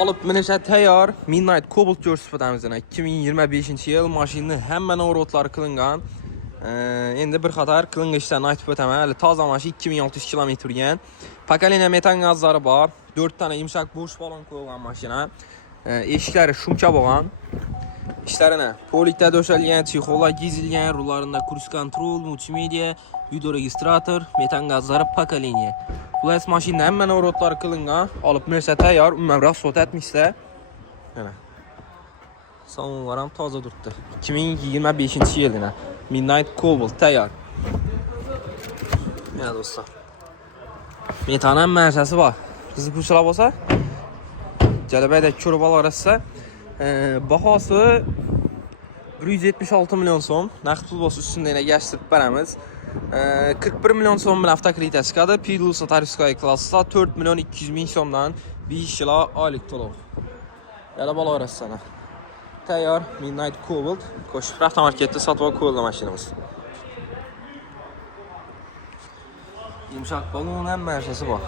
Olib minishga tayyor Midnight Cobalt ko'rsatamiz. 2025-yil mashinani hamma navrotlari qilingan. Endi bir qator qilinishlarni aytib o'taman. Hali toza mashina 2600 km yurgan. Pokoleniya metan gazlari bor. 4 tane yumshoq bo'sh balon qo'yilgan mashina. Eshiklari shumcha bo'lgan. İşlerine politda döşəlgən, çixola gizilgən, rullarında cruise control, multimedia, video registrator, metan gazları pokoleniya. Ular maşinning hamma navrotlari qilingan, olib minsa tayyor, umuman soat etmişsə. Mana. Salonlar ham toza turibdi. 2025-yilda Midnight Cobalt tayyor. Mana do'stlar. Metan ham marsasi bor. Qiziquvchilar bo'lsa, jalabayda ko'rib olarasiz. Bahosi 176 milyon so'm. Naqd pul bo'lsa ustidan yashirib beramiz. 41 milyon so'm bilan avtokreditga chiqadi. Pilusa Tariskaya klassida 4 milyon 200 ming so'mdan 5 yil oylik to'lov. Yana bolaverasizlar. Tayyor Midnight Cobalt qo'shib avtomarketda sotib qo'yilgan mashinamiz. Yumshoq balon ham marsasi bor.